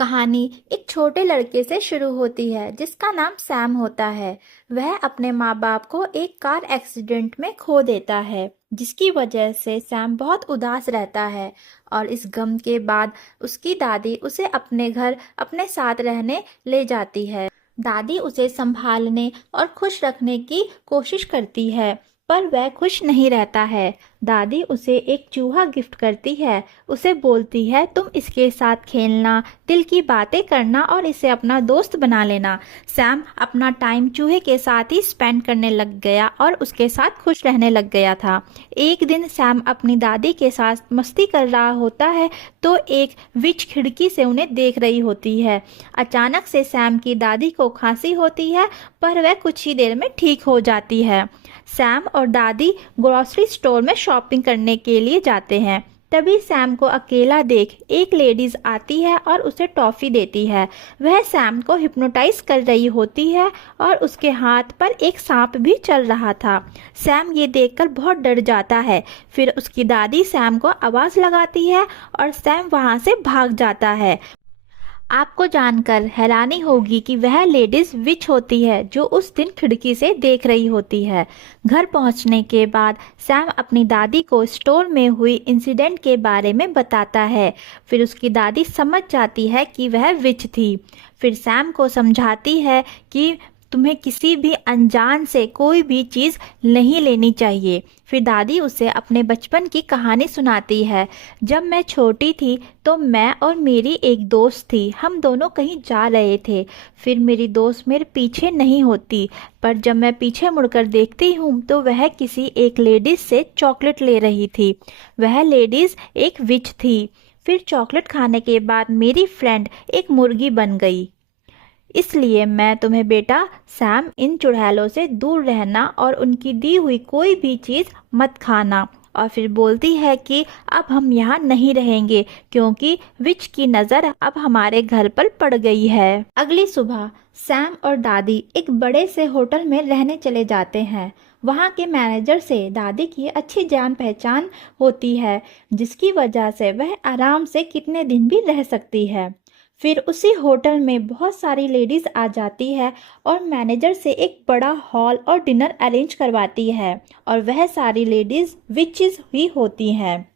कहानी एक छोटे लड़के से शुरू होती है जिसका नाम सैम होता है। वह अपने माँ बाप को एक कार एक्सीडेंट में खो देता है, जिसकी वजह से सैम बहुत उदास रहता है। और इस गम के बाद उसकी दादी उसे अपने घर अपने साथ रहने ले जाती है। दादी उसे संभालने और खुश रखने की कोशिश करती है, पर वह खुश नहीं रहता है। दादी उसे एक चूहा गिफ्ट करती है। उसे बोलती है, तुम इसके साथ खेलना, दिल की बातें करना और इसे अपना दोस्त बना लेना। सैम अपना टाइम चूहे के साथ ही स्पेंड करने लग गया और उसके साथ खुश रहने लग गया था। एक दिन सैम अपनी दादी के साथ मस्ती कर रहा होता है तो एक विच खिड़की से उन्हें देख रही होती है। अचानक से सैम की दादी को खांसी होती है, पर वह कुछ ही देर में ठीक हो जाती है। सैम और दादी ग्रोसरी स्टोर में शॉपिंग करने के लिए जाते हैं। तभी सैम को अकेला देख एक लेडीज आती है और उसे टॉफी देती है। वह सैम को हिप्नोटाइज कर रही होती है और उसके हाथ पर एक सांप भी चल रहा था। सैम ये देखकर बहुत डर जाता है। फिर उसकी दादी सैम को आवाज लगाती है और सैम वहां से भाग जाता है। आपको जानकर हैरानी होगी कि वह लेडीज विच होती है जो उस दिन खिड़की से देख रही होती है। घर पहुंचने के बाद सैम अपनी दादी को स्टोर में हुई इंसिडेंट के बारे में बताता है। फिर उसकी दादी समझ जाती है कि वह विच थी। फिर सैम को समझाती है कि तुम्हें किसी भी अनजान से कोई भी चीज़ नहीं लेनी चाहिए। फिर दादी उसे अपने बचपन की कहानी सुनाती है। जब मैं छोटी थी तो मैं और मेरी एक दोस्त थी, हम दोनों कहीं जा रहे थे। फिर मेरी दोस्त मेरे पीछे नहीं होती, पर जब मैं पीछे मुड़कर देखती हूँ तो वह किसी एक लेडीज से चॉकलेट ले रही थी। वह लेडीज एक विच थी। फिर चॉकलेट खाने के बाद मेरी फ्रेंड एक मुर्गी बन गई। इसलिए मैं तुम्हें बेटा सैम इन चुड़ैलों से दूर रहना और उनकी दी हुई कोई भी चीज़ मत खाना। और फिर बोलती है कि अब हम यहाँ नहीं रहेंगे क्योंकि विच की नज़र अब हमारे घर पर पड़ गई है। अगली सुबह सैम और दादी एक बड़े से होटल में रहने चले जाते हैं। वहाँ के मैनेजर से दादी की अच्छी जान पहचान होती है, जिसकी वजह से वह आराम से कितने दिन भी रह सकती है। फिर उसी होटल में बहुत सारी लेडीज आ जाती है और मैनेजर से एक बड़ा हॉल और डिनर अरेंज करवाती है, और वह सारी लेडीज विचेस ही होती हैं।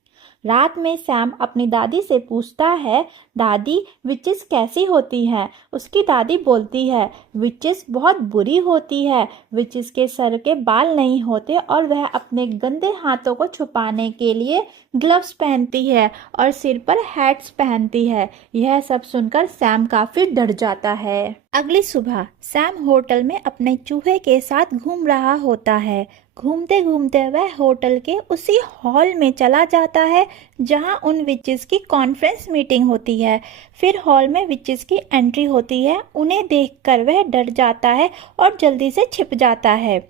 रात में सैम अपनी दादी से पूछता है, दादी विचेस कैसी होती हैं? उसकी दादी बोलती है, विचेस बहुत बुरी होती है। विचेस के सर के बाल नहीं होते और वह अपने गंदे हाथों को छुपाने के लिए ग्लव्स पहनती है और सिर पर हैट्स पहनती है। यह सब सुनकर सैम काफी डर जाता है। अगली सुबह सैम होटल में अपने चूहे के साथ घूम रहा होता है। घूमते घूमते वह होटल के उसी हॉल में चला जाता है जहां उन विचेस की कॉन्फ्रेंस मीटिंग होती है। फिर हॉल में विचेस की एंट्री होती है। उन्हें देखकर वह डर जाता है और जल्दी से छिप जाता है।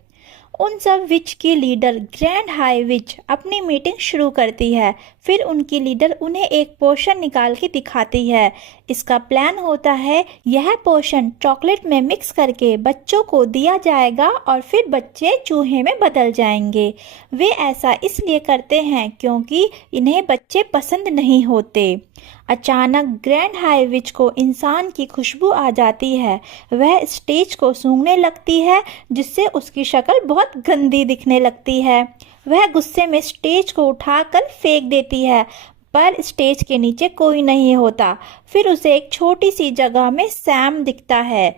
उन सब विच की लीडर ग्रैंड हाई विच अपनी मीटिंग शुरू करती है। फिर उनकी लीडर उन्हें एक पोशन निकाल के दिखाती है। इसका प्लान होता है, यह पोशन चॉकलेट में मिक्स करके बच्चों को दिया जाएगा और फिर बच्चे चूहे में बदल जाएंगे। वे ऐसा इसलिए करते हैं क्योंकि इन्हें बच्चे पसंद नहीं होते। अचानक ग्रैंड हाई विच को इंसान की खुशबू आ जाती है। वह स्टेज को सूंघने लगती है, जिससे उसकी शक्ल बहुत गंदी दिखने लगती है। वह गुस्से में स्टेज को उठाकर फेंक देती है, पर स्टेज के नीचे कोई नहीं होता। फिर उसे एक छोटी सी जगह में सैम दिखता है,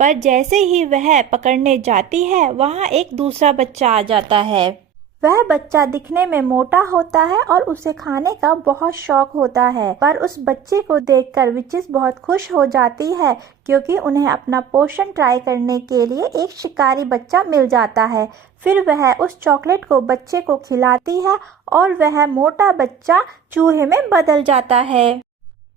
पर जैसे ही वह पकड़ने जाती है वहां एक दूसरा बच्चा आ जाता है। वह बच्चा दिखने में मोटा होता है और उसे खाने का बहुत शौक होता है, पर उस बच्चे को देखकर विचेस बहुत खुश हो जाती है क्योंकि उन्हें अपना पोषण ट्राई करने के लिए एक शिकारी बच्चा मिल जाता है। फिर वह उस चॉकलेट को बच्चे को खिलाती है और वह मोटा बच्चा चूहे में बदल जाता है।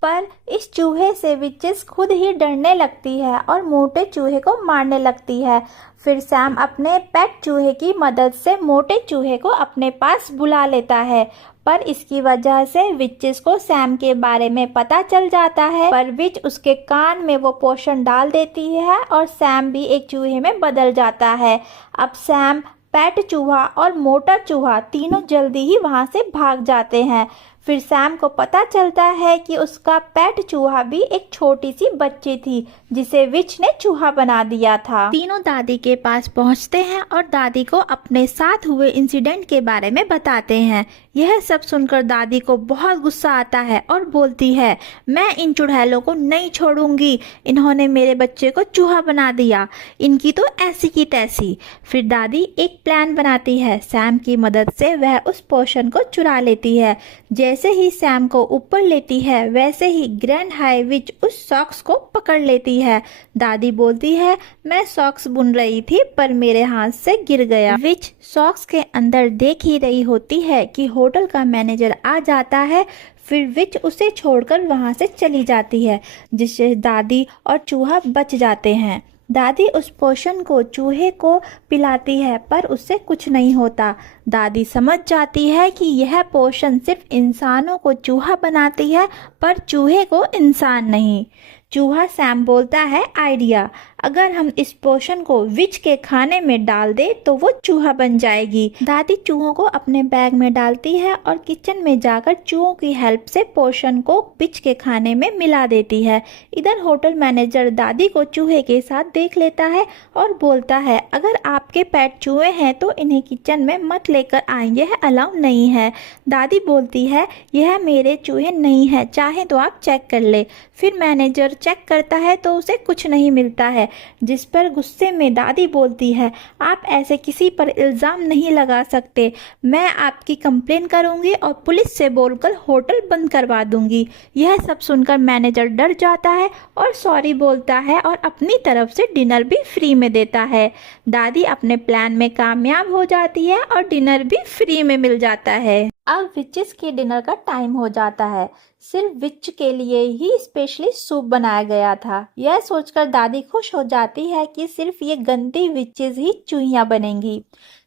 पर इस चूहे से विचेस खुद ही डरने लगती है और मोटे चूहे को मारने लगती है। फिर सैम अपने पेट चूहे की मदद से मोटे चूहे को अपने पास बुला लेता है, पर इसकी वजह से विचेस को सैम के बारे में पता चल जाता है। पर विच उसके कान में वो पोशन डाल देती है और सैम भी एक चूहे में बदल जाता है। अब सैम, पेट चूहा और मोटा चूहा तीनों जल्दी ही वहां से भाग जाते हैं। फिर सैम को पता चलता है कि उसका पेट चूहा भी एक छोटी सी बच्ची थी जिसे विच ने चूहा बना दिया था। तीनों दादी के पास पहुंचते हैं और दादी को अपने साथ हुए इंसिडेंट के बारे में बताते हैं। यह सब सुनकर दादी को बहुत गुस्सा आता है और बोलती है, मैं इन चुड़ैलों को नहीं छोड़ूंगी, इन्होंने मेरे बच्चे को चूहा बना दिया, इनकी तो ऐसी की तैसी। फिर दादी एक प्लान बनाती है। सैम की मदद से वह उस पोशन को चुरा लेती है। जैसे ही सैम को ऊपर लेती है वैसे ही ग्रैंड हाई विच उस सॉक्स को पकड़ लेती है। दादी बोलती है, मैं सॉक्स बुन रही थी पर मेरे हाथ से गिर गया। विच सॉक्स के अंदर देख ही रही होती है कि होटल का मैनेजर आ जाता है। फिर विच उसे छोड़कर वहां से चली जाती है, जिससे दादी और चूहा बच जाते हैं। दादी उस पोशन को चूहे को पिलाती है पर उससे कुछ नहीं होता। दादी समझ जाती है कि यह पोशन सिर्फ इंसानों को चूहा बनाती है पर चूहे को इंसान नहीं। चूहा सैम बोलता है, आइडिया, अगर हम इस पोशन को विच के खाने में डाल दे तो वो चूहा बन जाएगी। दादी चूहों को अपने बैग में डालती है और किचन में जाकर चूहों की हेल्प से पोशन को विच के खाने में मिला देती है। इधर होटल मैनेजर दादी को चूहे के साथ देख लेता है और बोलता है, अगर आपके पेट चूहे हैं तो इन्हें किचन में मत लेकर आएंगे, यह अलाउ नहीं है। दादी बोलती है, यह मेरे चूहे नहीं है, चाहे तो आप चेक कर ले। फिर मैनेजर चेक करता है तो उसे कुछ नहीं मिलता है, जिस पर गुस्से में दादी बोलती है, आप ऐसे किसी पर इल्ज़ाम नहीं लगा सकते, मैं आपकी कंप्लेन करूंगी और पुलिस से बोलकर होटल बंद करवा दूंगी। यह सब सुनकर मैनेजर डर जाता है और सॉरी बोलता है और अपनी तरफ से डिनर भी फ्री में देता है। दादी अपने प्लान में कामयाब हो जाती है और डिनर भी फ्री में मिल जाता है। अब विचेस के डिनर का टाइम हो जाता है। सिर्फ विच के लिए ही स्पेशली सूप बनाया गया था। यह सोचकर दादी खुश हो जाती है कि सिर्फ ये गंदी विचेस ही चूहियां बनेंगी।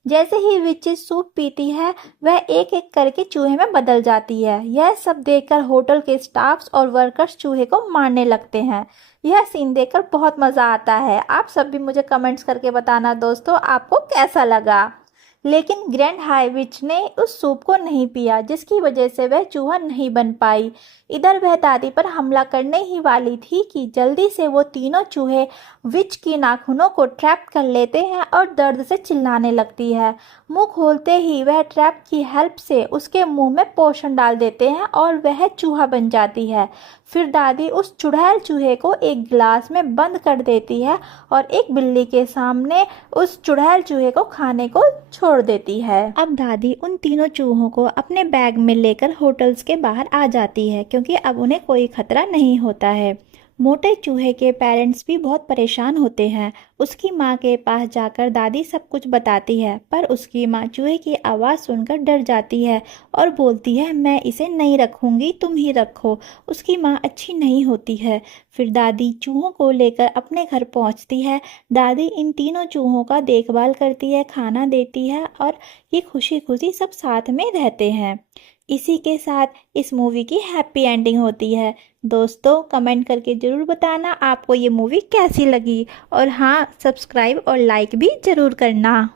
जैसे ही विचेस सूप पीती है वह एक एक करके चूहे में बदल जाती है। यह सब देखकर होटल के स्टाफ्स और वर्कर्स चूहे को मारने लगते हैं। यह सीन देखकर बहुत मज़ा आता है। आप सब भी मुझे कमेंट्स करके बताना दोस्तों, आपको कैसा लगा। लेकिन ग्रैंड हाई विच ने उस सूप को नहीं पिया, जिसकी वजह से वह चूहा नहीं बन पाई। इधर वह दादी पर हमला करने ही वाली थी कि जल्दी से वो तीनों चूहे विच की नाखूनों को ट्रैप कर लेते हैं और दर्द से चिल्लाने लगती है। मुंह खोलते ही वह ट्रैप की हेल्प से उसके मुंह में पोषण डाल देते हैं और वह चूहा बन जाती है। फिर दादी उस चुड़ैल चूहे को एक गिलास में बंद कर देती है और एक बिल्ली के सामने उस चुड़ैल चूहे को खाने को छोड़ देती है। अब दादी उन तीनों चूहों को अपने बैग में लेकर होटल्स के बाहर आ जाती है, क्योंकि अब उन्हें कोई खतरा नहीं होता है। मोटे चूहे के पेरेंट्स भी बहुत परेशान होते हैं। उसकी माँ के पास जाकर दादी सब कुछ बताती है, पर उसकी माँ चूहे की आवाज़ सुनकर डर जाती है और बोलती है, मैं इसे नहीं रखूँगी, तुम ही रखो। उसकी माँ अच्छी नहीं होती है। फिर दादी चूहों को लेकर अपने घर पहुँचती है। दादी इन तीनों चूहों का देखभाल करती है, खाना देती है और ये खुशी खुशी सब साथ में रहते हैं। इसी के साथ इस मूवी की हैप्पी एंडिंग होती है। दोस्तों कमेंट करके ज़रूर बताना आपको ये मूवी कैसी लगी, और हाँ, सब्सक्राइब और लाइक भी ज़रूर करना।